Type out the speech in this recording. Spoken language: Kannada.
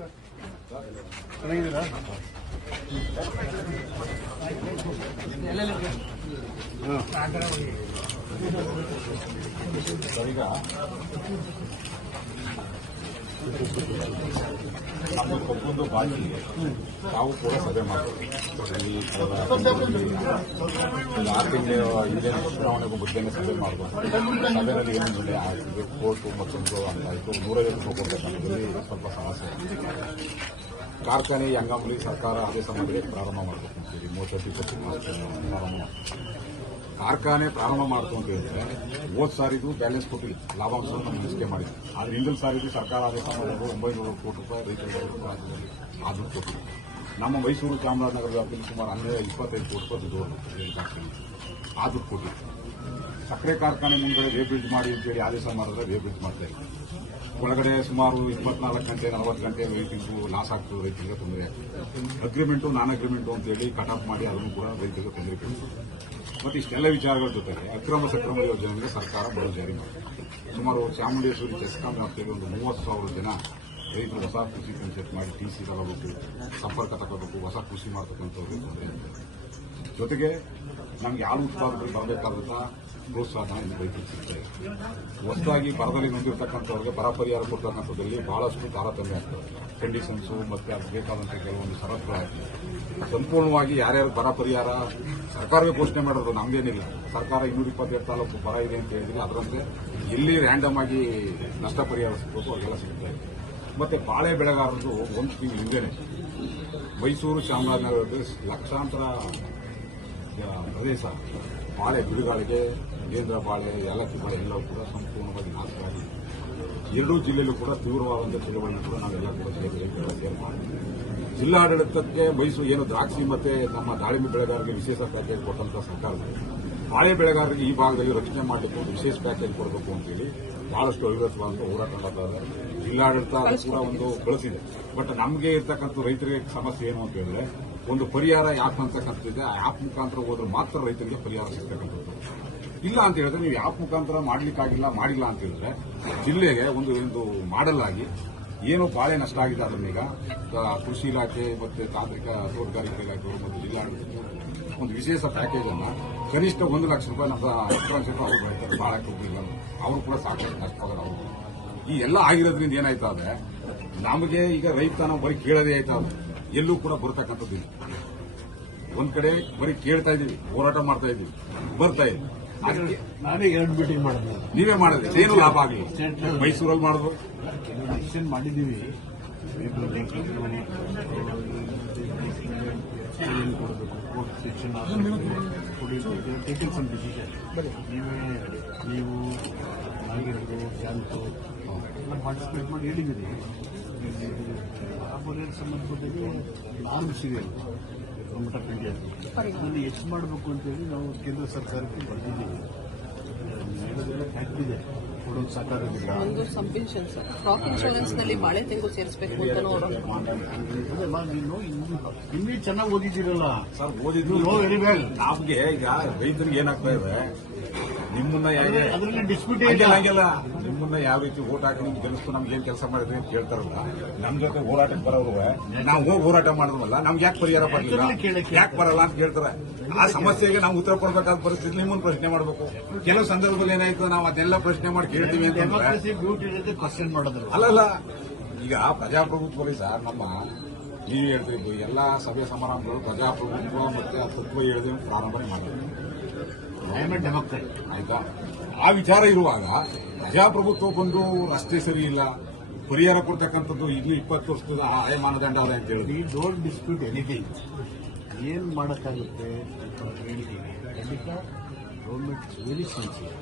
ಚೆನ್ನಾಗಿದ್ದೀರಾ ಈಗ ನಮ್ಮ ತಾವು ಕೂಡ ಸಭೆ ಮಾಡ್ತೀವಿ. ಆರು ತಿಂಗಳು ಹಿಂದಿನ ಚುನಾವಣೆಗೂ ಮುದ್ದೆನೇ ಸಭೆ ಮಾಡ್ಬೋದು ಸಭೆಯಲ್ಲಿ ಬೆಲೆ ಆಗಿದೆ ಕೋರ್ಟು ಮತ್ತೊಂದು ಅಂತ ಆಯಿತು ನೂರೈವತ್ತು ರೂಪಾಯಿ ಸ್ವಲ್ಪ ಸಮಸ್ಯೆ ಕಾರ್ಖಾನೆ ಅಂಗಾಮಲಿ ಸರ್ಕಾರ ಅದೇ ಸಮಯದಲ್ಲಿ ಪ್ರಾರಂಭ ಮಾಡಬೇಕು ಅಂತೇಳಿ ಮೂವತ್ತೈದು ಇಪ್ಪತ್ತು ಪ್ರಾರಂಭ ಕಾರ್ಖಾನೆ ಪ್ರಾರಂಭ ಮಾಡ್ತು ಅಂತ ಹೇಳಿದ್ರೆ, ಹೋದ್ ಸಾರಿದು ಬ್ಯಾಲೆನ್ಸ್ ಕೊಟ್ಟಿಲ್ಲ ಲಾಭಾಂಶವನ್ನು ಹಂಚಿಕೆ ಮಾಡಿದೆ ಆದ್ರೆ ಹಿಂದಿನ ಸಾರಿಗೆ ಸರ್ಕಾರ ಆದೇಶ ಮಾಡಿದ್ರು, ಒಂಬೈನೂರು ಕೋಟಿ ರೂಪಾಯಿ ರೈತರಿಗೆ ಆ ದುಡ್ಡು ಕೊಟ್ಟಿಲ್ಲ ನಮ್ಮ ಮೈಸೂರು ಚಾಮರಾಜನಗರ ವ್ಯಾಪ್ತಿಯಲ್ಲಿ ಸುಮಾರು ಹನ್ನೆರಡು, ಇಪ್ಪತ್ತೈದು ಕೋಟಿ ರೂಪಾಯಿ ದುಡ್ಡು ಆ ದುಡ್ಡು ಸಕ್ಕರೆ ಕಾರ್ಖಾನೆ ಮುಂದೆ ರೇಬ್ರಿಡ್ಜ್ ಮಾಡಿ ಅಂತೇಳಿ ಆದೇಶ ಮಾಡಿದ್ರೆ ರೇಬ್ರಿಡ್ಜ್ ಮಾಡ್ತಾ ಇಲ್ಲ ಒಳಗಡೆ ಸುಮಾರು ಇಪ್ಪತ್ನಾಲ್ಕು ಗಂಟೆ, ನಲವತ್ತು ಗಂಟೆ ರೈತರಿಗೂ ಲಾಸ್ ಆಗ್ತದೆ ರೈತರಿಗೆ ತೊಂದರೆ ಆಗ್ತದೆ. ಅಗ್ರಿಮೆಂಟು ನಾನ್ ಅಗ್ರಿಮೆಂಟು ಅಂತೇಳಿ ಕಟ್ ಆಫ್ ಮಾಡಿ ಅದನ್ನು ಕೂಡ ರೈತರಿಗೆ ತೊಂದರೆ ಕೊಡ್ತದೆ ಮತ್ತು ಇಷ್ಟೆಲ್ಲ ವಿಚಾರಗಳ ಜೊತೆಗೆ ಅಕ್ರಮ ಸಕ್ರಮ ಯೋಜನೆಗೆ ಸರ್ಕಾರ ಬರೋ ಜಾರಿ ಮಾಡಿದೆ. ಸುಮಾರು ಚಾಮುಂಡೇಶ್ವರಿ ಚೆಸ್ಕಾಂ ವ್ಯಾಪ್ತಿಯಲ್ಲಿ ಒಂದು ಮೂವತ್ತು ಸಾವಿರ ಜನ ರೈತರು ಹೊಸ ಕೃಷಿ ಕನ್ಸೆಪ್ಟ್ ಮಾಡಿ ಟಿ ಸಿ ತಗೋಬೇಕು ಸಂಪರ್ಕ ತಗೋಬೇಕು ಹೊಸ ಕೃಷಿ ಮಾಡ್ತಕ್ಕಂಥವ್ರಿಗೆ ತೊಂದರೆ ಜೊತೆಗೆ ನಮ್ಗೆ ಯಾರು ಉತ್ಪಾದಕರು ಬರಬೇಕಾದಂಥ ಪ್ರೋತ್ಸಾಹ ಇಲ್ಲಿ ರೈತರು ಸಿಗ್ತಾ ಇದೆ ಹೊಸದಾಗಿ ಬರದಲ್ಲಿ ನೊಂದಿರ್ತಕ್ಕಂಥವ್ರಿಗೆ ಬರ ಪರಿಹಾರ ಕೊಡ್ತಕ್ಕಂಥದ್ದಲ್ಲಿ ಬಹಳಷ್ಟು ತಾರತಮ್ಯ ಆಗ್ತದೆ ಕಂಡೀಷನ್ಸು ಮತ್ತೆ ಅದಕ್ಕೆ ಬೇಕಾದಂಥ ಕೆಲವೊಂದು ಷರತ್ತುಗಳು ಸಂಪೂರ್ಣವಾಗಿ ಯಾರ್ಯಾರು ಬರ ಪರಿಹಾರ ಸರ್ಕಾರವೇ ಘೋಷಣೆ ಮಾಡೋದು ನಮ್ದೇನಿಲ್ಲ ಸರ್ಕಾರ ಇನ್ನೂರ ಇಪ್ಪತ್ತೆರಡು ತಾಲೂಕು ಬರ ಇದೆ ಅಂತ ಹೇಳಿದ್ರೆ ಅದರಂತೆ ಎಲ್ಲಿ ರ್ಯಾಂಡಮ್ ಆಗಿ ನಷ್ಟ ಪರಿಹಾರ ಸಿಗಬೇಕು ಅವರಿಗೆಲ್ಲ ಸಿಗ್ತಾ ಇದೆ ಮತ್ತೆ ಬಾಳೆ ಬೆಳೆಗಾರರು ಒಂದು ತಿಂಗಳು ಹಿಂದೆನೆ ಮೈಸೂರು ಚಾಮರಾಜನಗರದಲ್ಲಿ ಲಕ್ಷಾಂತರ ಪ್ರದೇಶ. ಬಾಳೆ ಬಿಡುಗಾಳಿಗೆ, ಕೇಂದ್ರ ಬಾಳೆ ಎಲ್ಲ ಬಾಳೆ ಎಲ್ಲವೂ ಕೂಡ ಸಂಪೂರ್ಣವಾಗಿ ನಾಶವಾಗಿದೆ ಎರಡೂ ಜಿಲ್ಲೆಯಲ್ಲೂ ಕೂಡ ತೀವ್ರವಾದಂಥ ಚಳವಳಿ ಕೂಡ ನಾವೆಲ್ಲ ಕೂಡ ಸೇರಿ ಜಿಲ್ಲಾಡಳಿತಕ್ಕೆ ಮೈಸೂರು ಏನು ದ್ರಾಕ್ಷಿ ಮತ್ತೆ ನಮ್ಮ ದಾಳಿಂಬೆ ಬೆಳೆಗಾರರಿಗೆ ವಿಶೇಷ ಪ್ಯಾಕೇಜ್ ಕೊಟ್ಟಂತ ಸರ್ಕಾರ ಬಾಳೆ ಬೆಳೆಗಾರರಿಗೆ ಈ ಭಾಗದಲ್ಲಿ ರಕ್ಷಣೆ ಮಾಡಬೇಕು ವಿಶೇಷ ಪ್ಯಾಕೇಜ್ ಕೊಡಬೇಕು ಅಂತೇಳಿ ಬಹಳಷ್ಟು ಅವಿರತವಾದಂಥ ಹೋರಾಟ ಮಾಡ್ತಾರೆ. ಜಿಲ್ಲಾಡಳಿತ ಕೂಡ ಒಂದು ಬಳಸಿದೆ. ಬಟ್ ನಮಗೆ ಇರ್ತಕ್ಕಂಥ ರೈತರಿಗೆ ಸಮಸ್ಯೆ ಏನು ಅಂತ ಹೇಳಿದ್ರೆ, ಒಂದು ಪರಿಹಾರ ಆ್ಯಪ್ ಅಂತಕ್ಕಂಥದ್ದಿದೆ ಆ ಆ್ಯಪ್ ಮುಖಾಂತರ ಹೋದ್ರೆ ಮಾತ್ರ ರೈತರಿಗೆ ಪರಿಹಾರ ಸಿಗ್ತಕ್ಕಂಥದ್ದು. ಇಲ್ಲ ಅಂತ ಹೇಳಿದ್ರೆ ನೀವು ಆ್ಯಪ್ ಮುಖಾಂತರ ಮಾಡ್ಲಿಕ್ಕಾಗಿಲ್ಲ, ಮಾಡಿಲ್ಲ ಅಂತ ಹೇಳಿದ್ರೆ ಜಿಲ್ಲೆಗೆ ಒಂದು ಒಂದು ಮಾಡೆಲ್ ಆಗಿ ಏನು ಬಾಳೆ ನಷ್ಟ ಆಗಿದೆ ಅದನ್ನೀಗ. ಕೃಷಿ ಇಲಾಖೆ ಮತ್ತು ತಾಂತ್ರಿಕ ತೋಟಗಾರಿಕೆ ಇಲಾಖೆಗಳು ಮತ್ತು ಜಿಲ್ಲಾಡಳಿತ ಒಂದು ವಿಶೇಷ ಪ್ಯಾಕೇಜ್ ಅನ್ನ ಕನಿಷ್ಠ ಒಂದು ಲಕ್ಷ ರೂಪಾಯಿ ನಮ್ಮ ಅವರು ಬೆಳಿತಾರೆ ಬಾಳೆ ಕೊಟ್ಟಿಲ್ಲ ಅವರು ಕೂಡ ಸಾಕಷ್ಟು ನಷ್ಟ ಅವರು. ಈ ಎಲ್ಲ ಆಗಿರೋದ್ರಿಂದ ಏನಾಯ್ತದೆ ಅಂದ್ರೆ ನಮಗೆ ಈಗ ರೈತ ನಾವು ಬರೀ ಕೇಳೋದೇ ಆಯ್ತಾ ಅದು. ಎಲ್ಲೂ ಕೂಡ ಬರ್ತಕ್ಕಂಥದ್ದು ಒಂದ್ ಕಡೆ ಬರೀ ಕೇಳ್ತಾ ಇದೀವಿ ಹೋರಾಟ ಮಾಡ್ತಾ ಇದೀವಿ ಬರ್ತಾ ಇದ್ವಿ ನಾನೇ ಎರಡು ಮೀಟಿಂಗ್ ಮಾಡಿದೆ. ನೀವೇ ಮಾಡಿದ್ರೆ ಏನು ಲಾಭ ಆಗಲಿ ಮೈಸೂರಲ್ಲಿ ಮಾಡಿದ್ರು. ಕೆಲವು ಡಿಸಿಷನ್ ಮಾಡಿದ್ದೀವಿ ಏನೇನು ಕೊಡಬೇಕು court section taking some decision ನೀವೇ ನೀವು ನಾಗಿರೋದು ಶಾಂತು ಎಲ್ಲ ಪಾರ್ಟಿಸಿಪೇಟ್ ಮಾಡಿ ಹೇಳಿದ್ದೀರಿ ಆ ಪರಿಹಾರ ಸಂಬಂಧಪಟ್ಟಿದ್ದು ನಾರ್ಮ್ಸ್ ಇದೆ ಗೌರ್ಮೆಂಟ್ ಆಫ್ ಇಂಡಿಯಾ ಅದನ್ನು ಎಷ್ಟು ಮಾಡಬೇಕು ಅಂತೇಳಿ ನಾವು ಕೇಂದ್ರ ಸರ್ಕಾರಕ್ಕೆ ಬರೆದಿದ್ದೀವಿ ಹೇಳೋದೆಲ್ಲ ಫ್ಯಾಕ್ಟ್ ಇದೆ ಕೊಡೋದು ಸಾಕಾಗೋದಿಲ್ಲ. ಒಂದು ಸಂಪಿನ್ಷನ್ ಸರ್ ಕ್ರಾಪ್ ಇನ್ಶೂರೆನ್ಸ್ನಲ್ಲಿ ಬಾಳೆ ತೆಂಗು ಸೇರಿಸಬೇಕು ಅಂತ ಇನ್ನೂ ಚೆನ್ನಾಗಿ ಓದಿದ್ದೀರಲ್ಲ. ಸರ್ ಓದಿದ್ರು ನೋ ವೆರಿ ವೆಲ್ ನಮ್ಗೆ ಈಗ ರೈತರಿಗೆ ಏನಾಗ್ತಾ ಇದೆ? ನಿಮ್ಮನ್ನ ಹಂಗೆಲ್ಲ. ನಿಮ್ಮನ್ನ ಯಾವ ರೀತಿ ಓಟ್ ಹಾಕಿ ನಿಮ್ಗೆ ಗೆಲ್ಲಿಸ್ತು ನಮ್ಗೆ ಏನ್ ಕೆಲಸ ಮಾಡಿದ್ರಿ ಅಂತ ಕೇಳ್ತಾರಲ್ಲ ನಮ್ ಜೊತೆ ಹೋರಾಟಕ್ಕೆ ಬರೋರು ನಾವು ಹೋಗಿ ಹೋರಾಟ ಮಾಡಿದ್ವಲ್ಲ ನಮ್ಗೆ ಯಾಕೆ ಪರಿಹಾರ ಬರಲಿಲ್ಲ? ಯಾಕೆ ಬರಲ್ಲ ಅಂತ ಕೇಳ್ತಾರೆ. ಆ ಸಮಸ್ಯೆಗೆ ನಾವು ಉತ್ತರ ಕೊಡಬೇಕಾದ ಪರಿಸ್ಥಿತಿ ನಿಮ್ಮನ್ನ ಪ್ರಶ್ನೆ ಮಾಡಬೇಕು. ಕೆಲವು ಸಂದರ್ಭದಲ್ಲಿ ಏನಾಯ್ತು ನಾವು ಅದೆಲ್ಲ ಪ್ರಶ್ನೆ ಮಾಡಿ ಕೇಳ್ತೀವಿ ಅಂತಂದ್ರೆ ಕ್ವಶನ್ ಮಾಡೋದ್ರ ಅಲ್ಲಲ್ಲ ಈಗ ಪ್ರಜಾಪ್ರಭುತ್ವದಲ್ಲಿ ಸರ್ ನಮ್ಮ ನೀವು ಹೇಳ್ತೀವಿ ಎಲ್ಲಾ ಸಭೆ ಸಮಾರಂಭಗಳು ಪ್ರಜಾಪ್ರಭುತ್ವ ಮತ್ತೆ ಆ ತತ್ವ ಹೇಳಿದ್ರೆ ಪ್ರಾರಂಭನೆ ಮಾಡಿದ್ರು ಆಯ್ತಾ? ಆ ವಿಚಾರ ಇರುವಾಗ ಪ್ರಜಾಪ್ರಭುತ್ವ ಬಂದು ರಸ್ತೆ ಸರಿ ಇಲ್ಲ, ಪರಿಹಾರ ಕೊಡ್ತಕ್ಕಂಥದ್ದು ಇನ್ನು ಇಪ್ಪತ್ತು ವರ್ಷದ ಆಯ ಮಾನದಂಡ ಅದ ಅಂತ ಹೇಳಿ. ಡೋಂಟ್ ಡಿಸ್ಪ್ಯೂಟ್ ಎನಿಥಿಂಗ್ ಏನು ಮಾಡೋಕ್ಕಾಗುತ್ತೆ ಅಂತ ಹೇಳಿದ್ದೀನಿ ಖಂಡಿತ ಗೌರ್ಮೆಂಟ್ ವೆರಿ ಸಿನ್ಸಿಯರ್